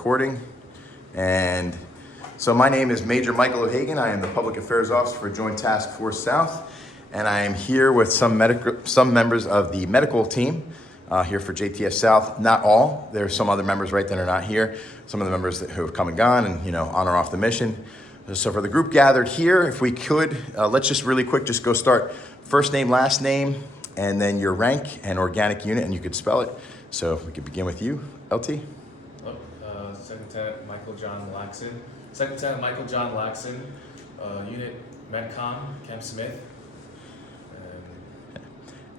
recording. And so my name is Major Michael O'Hagan. I am the Public Affairs Officer for Joint Task Force South. And I am here with some members of the medical team here for JTF South. Not all. There are some other members, right, that are not here. Some of the members who have come and gone and, on or off the mission. So for the group gathered here, if we could, let's just really quick, just go start first name, last name, and then your rank and organic unit, and you could spell it. So we could begin with you, LT. Second Lieutenant Michael John Laxon. Second Lieutenant Michael John Laxon, Unit Medcom, Camp Smith.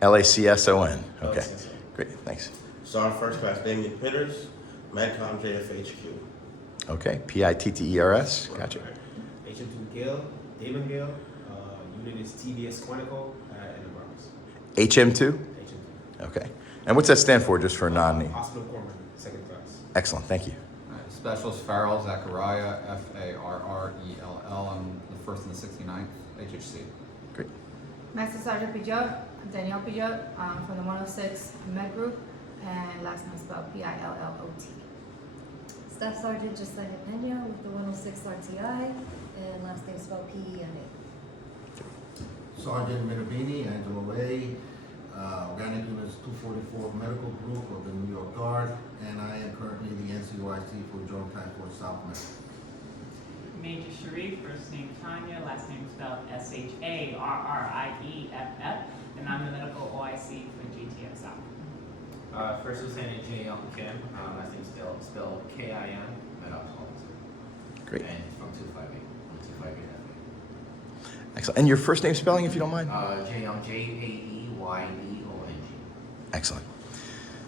LACSON. Okay, LACSON. Great, thanks. Sergeant First Class Damian Pitters, Medcom JFHQ. Okay, PITTERS, gotcha. HM2 Gale, Damon Gale, unit is TBS Clinical in the Bronx. HM2? HM2. Okay. And what's that stand for, just for non-name? Hospital Corpsman, second class. Excellent, thank you. Specialist Farrell Zachariah, Farrell. I'm the 1st and the 69th, HHC. Great. Master Sergeant Pijot, Danielle Pijot, from the 106 Med Group, and last name spelled Pillot. Staff Sergeant Justine Pena with the 106 RTI, and last name spelled PENA. Sergeant Minabini, Angela Way, Organic Units 244 Medical Group of the New York Guard, and I am currently the NCOIC for Joint Task Force South Med. Major Sharif, first name Tanya, last name spelled SHARRIEFF, and I'm the medical OIC for JTF South. First Lieutenant Kim, last name spelled KIM, MEDO. Great. And it's from 258 FA. Excellent. And your first name spelling, if you don't mind? JAEYEONG. Excellent.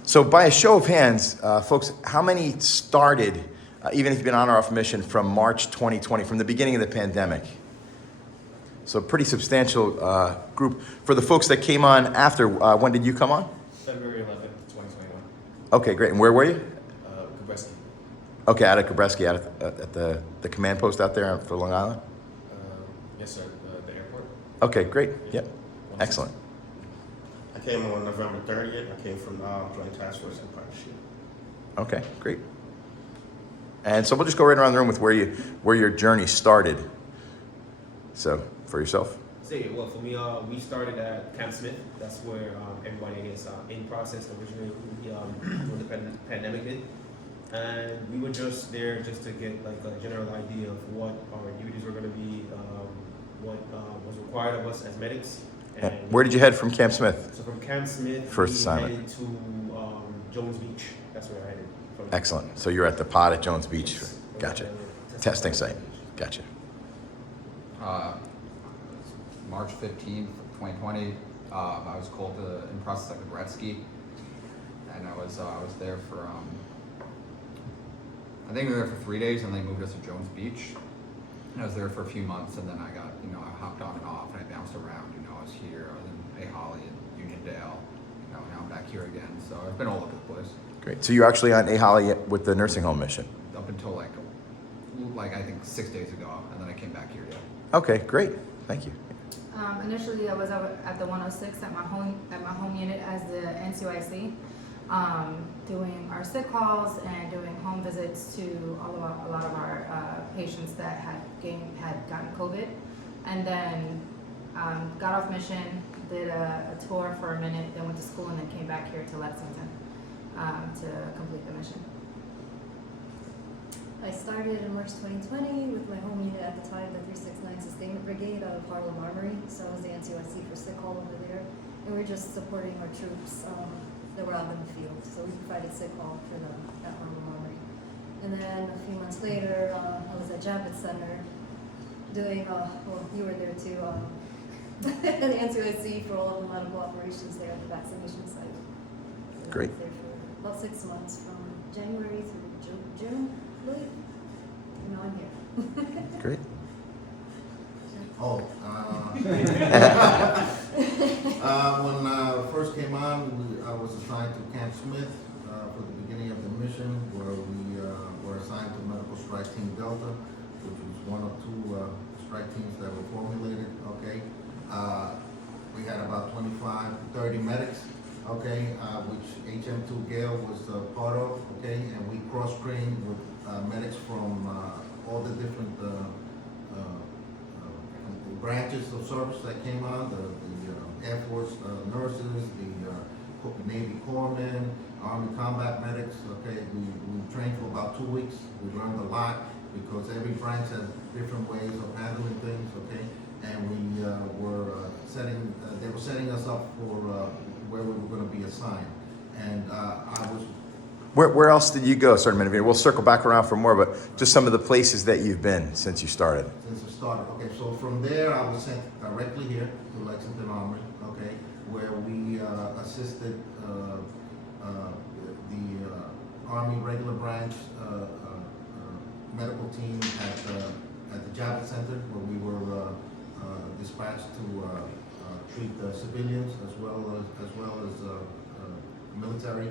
So by a show of hands, folks, how many started, even if you've been on or off mission, from March 2020, from the beginning of the pandemic? So a pretty substantial group. For the folks that came on after, when did you come on? February 11th, 2021. Okay, great. And where were you? Kabreski. Okay, out of Kabreski, out at the command post out there for Long Island? Yes, sir. The airport. Okay, great. Yep. Excellent. I came on November 30th. I came from Joint Task Force in Partnership. Okay, great. And so we'll just go right around the room with where your journey started. So for yourself. Well, for me, we started at Camp Smith. That's where everybody is in process originally when the pandemic hit. And we were just there just to get like a general idea of what our duties were going to be, what was required of us as medics. And Where did you head from Camp Smith? So from Camp Smith, First we assignment. headed to Jones Beach. That's where I headed from. Excellent. So you're at the pod at Jones Beach. Yes. Gotcha. Testing site. Gotcha. March 15th, 2020, I was called in process at Gretzky, and I was there for, I think we were there for 3 days, and they moved us to Jones Beach. And I was there for a few months, and then I got, I hopped on and off, and I bounced around. I was here, I was in A Holly and Uniondale, now I'm back here again. So I've been all over the place. Great. So you're actually on A Holly with the nursing home mission? Up until like I think 6 days ago, and then I came back here. Okay, great. Thank you. Initially, I was over at the 106 at my home unit as the NCOIC, doing our sick calls and doing home visits to a lot of our patients that had gotten COVID, and then got off mission, did a tour for a minute, then went to school, and then came back here to Lexington to complete the mission. I started in March 2020 with my home unit at the time, the 369 Sustainment Brigade out of Harlem Armory. So I was the NCOIC for sick call over there. And we were just supporting our troops that were out in the field. So we provided sick call for them at Harlem Armory. And then a few months later, I was at Javits Center doing, well, you were there too, the NCOIC for all of the medical operations there at the vaccination site. So Great. I was there for about 6 months from January through June. I'm here. Great. When I first came on, I was assigned to Camp Smith for the beginning of the mission, where we were assigned to Medical Strike Team Delta, which was one of 2 strike teams that were formulated. Okay, we had about 25 to 30 medics. Okay, which HM2 Gale was part of. Okay, and we cross-trained with medics from all the different branches of service that came on, the Air Force nurses, the Navy corpsmen, Army combat medics. Okay, we trained for about 2 weeks. We learned a lot because every branch has different ways of handling things. Okay, and we they were setting us up for where we were going to be assigned. And I was. Where else did you go, Sergeant Medevino? We'll circle back around for more, but just some of the places that you've been since you started. Since I started, okay, so from there I was sent directly here to Lexington Armory, okay, where we assisted the Army regular branch medical team at the Javits Center, where we were dispatched to treat civilians as well as military.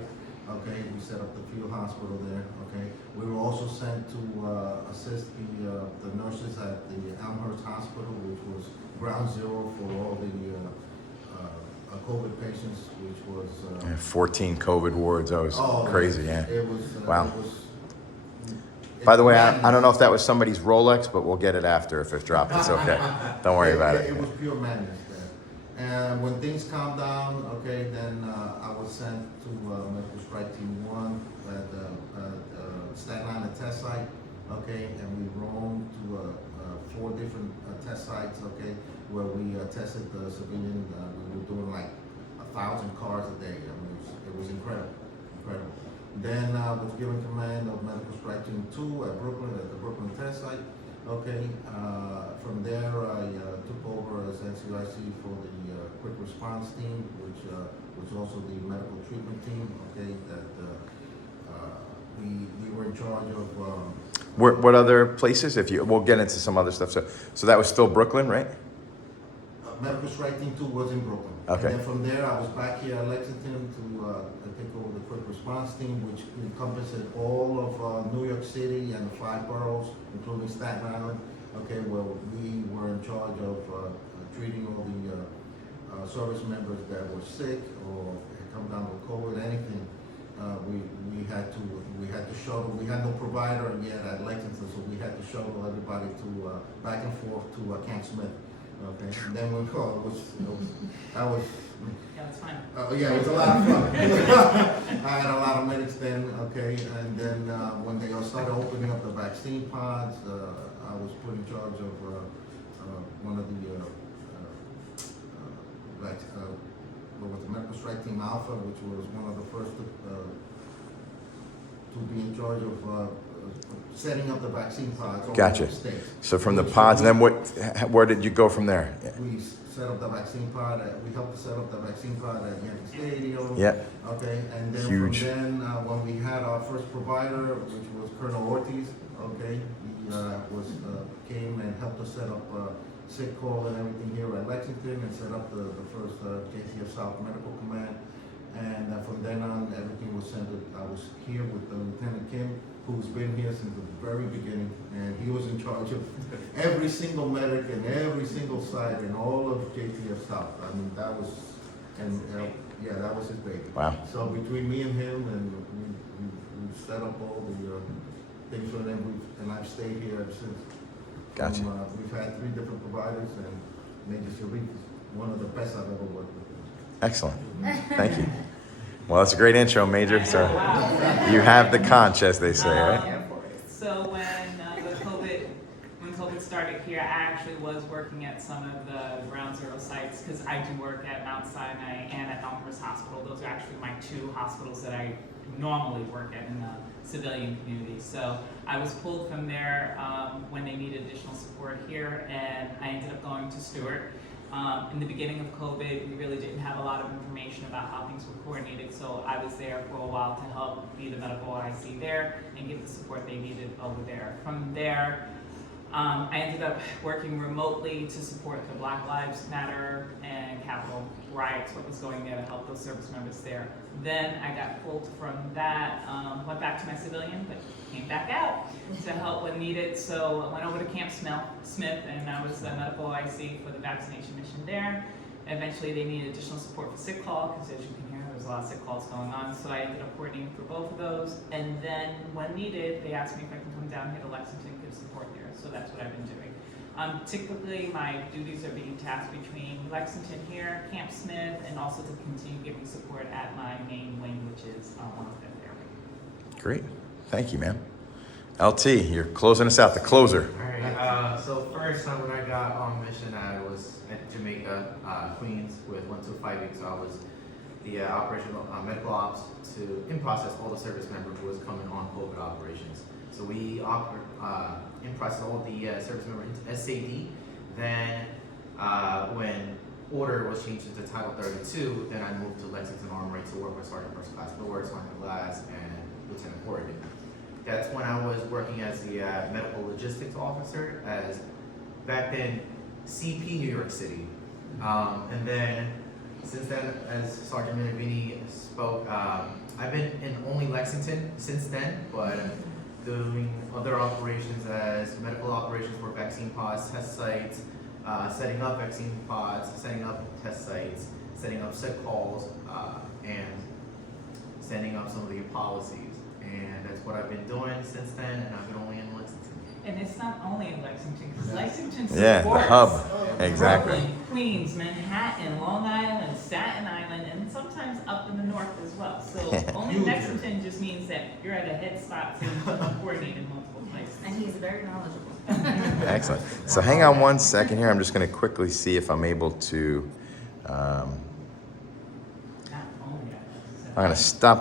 Okay, we set up the field hospital there. Okay, we were also sent to assist the nurses at the Elmhurst Hospital, which was ground zero for all the COVID patients, which was 14 COVID wards. That was crazy. Yeah. It was wow. It was, By the way, I don't know if that was somebody's Rolex, but we'll get it after if it's dropped. It's okay. Don't worry about it. It was pure madness there. And when things calmed down, okay, then I was sent to Medical Strike Team 1 at Staten Island test site, okay, and we roamed to 4 different test sites, okay, where we tested the civilian. We were doing like 1,000 cars a day. I mean, it was incredible, incredible. Then I was given command of Medical Strike Team 2 at Brooklyn, at the Brooklyn test site. Okay, from there I took over as NCOIC for the quick response team, which was also the medical treatment team. Okay, that we were in charge of. What other places? We'll get into some other stuff. So that was still Brooklyn, right? Medical Strike Team 2 was in Brooklyn. Okay. And then from there I was back here at Lexington to take over the quick response team, which encompassed all of New York City and the 5 boroughs, including Staten Island. Okay, where we were in charge of treating all the service members that were sick or had come down with COVID, anything. We had to shuttle. We had no provider yet at Lexington, so we had to shuttle everybody to back and forth to Camp Smith. Okay, and then we called. That was. Yeah, that's fine. Yeah, it was a lot of fun. I had a lot of medics then. Okay, and then when they started opening up the vaccine pods, I was put in charge of one of the Medical Strike Team Alpha, which was one of the first to be in charge of setting up the vaccine pods. Gotcha. Over the states. So from the pods, and then where did you go from there? We set up the vaccine pod. We helped to set up the vaccine pod at Yankee Stadium. Yeah. Okay, and then Huge. from then, when we had our first provider, which was Colonel Ortiz, okay, he came and helped us set up sick call and everything here at Lexington, and set up the first JTF South Medical Command. And from then on, everything was centered. I was here with Lieutenant Kim, who's been here since the very beginning, and he was in charge of every single medic and every single site in all of JTF South. I mean, that was, and yeah, that was his baby. Wow. So between me and him, and we set up all the things for them, and I've stayed here ever since. Gotcha. We've had 3 different providers, and Major Sharif is one of the best I've ever worked with. Excellent. Thank you. Well, that's a great intro, Major. So you have the conch, as they say, right? So when COVID started here, I actually was working at some of the ground zero sites because I do work at Mount Sinai and at Elmhurst Hospital. Those are actually my 2 hospitals that I normally work at in the civilian community. So I was pulled from there when they needed additional support here, and I ended up going to Stewart. In the beginning of COVID, we really didn't have a lot of information about how things were coordinated, so I was there for a while to help be the medical IC there and give the support they needed over there. From there, I ended up working remotely to support the Black Lives Matter and Capitol riots, what was going there to help those service members there. Then I got pulled from that, went back to my civilian, but came back out to help when needed. So I went over to Camp Smith, and I was the medical IC for the vaccination mission there. Eventually they needed additional support for sick call, because as you can hear, there was was a lot of sick calls going on, so I ended up coordinating for both of those. And then when needed, they asked me if I can come down here to Lexington and give support there. So that's what I've been doing. Typically, my duties are being tasked between Lexington here, Camp Smith, and also to continue giving support at my main wing, which is 105th Airway. Great. Thank you, ma'am. LT, you're closing us out, the closer. Alright, so first time when I got on mission, I was at Jamaica, Queens with 125 So I was the operational medical ops to in process all the service members who was coming on COVID operations. So we in process all the service member into SAD. Then when order was changed into Title 32, then I moved to Lexington Armory to work with Sergeant First Class Lord, Sergeant Glass, and Lieutenant Corrigan. That's when I was working as the medical logistics officer as back then CP New York City. And then since then, as Sergeant Minervini spoke, I've been in only Lexington since then, but doing other operations as medical operations for vaccine pods, test sites, setting up vaccine pods, setting up test sites, setting up sick calls, and setting up some of the policies. And that's what I've been doing since then, and I've been only in Lexington. And it's not only in Lexington, because Lexington supports Yeah, the hub. Exactly. Brooklyn, Queens, Manhattan, Long Island, Staten Island, and sometimes up in the north as well. So only Lexington just means that you're at a head start to coordinate in multiple places. And he's very knowledgeable. Excellent. So hang on one second here. I'm just going to quickly see if I'm able to. Not only at Lexington. I'm going to stop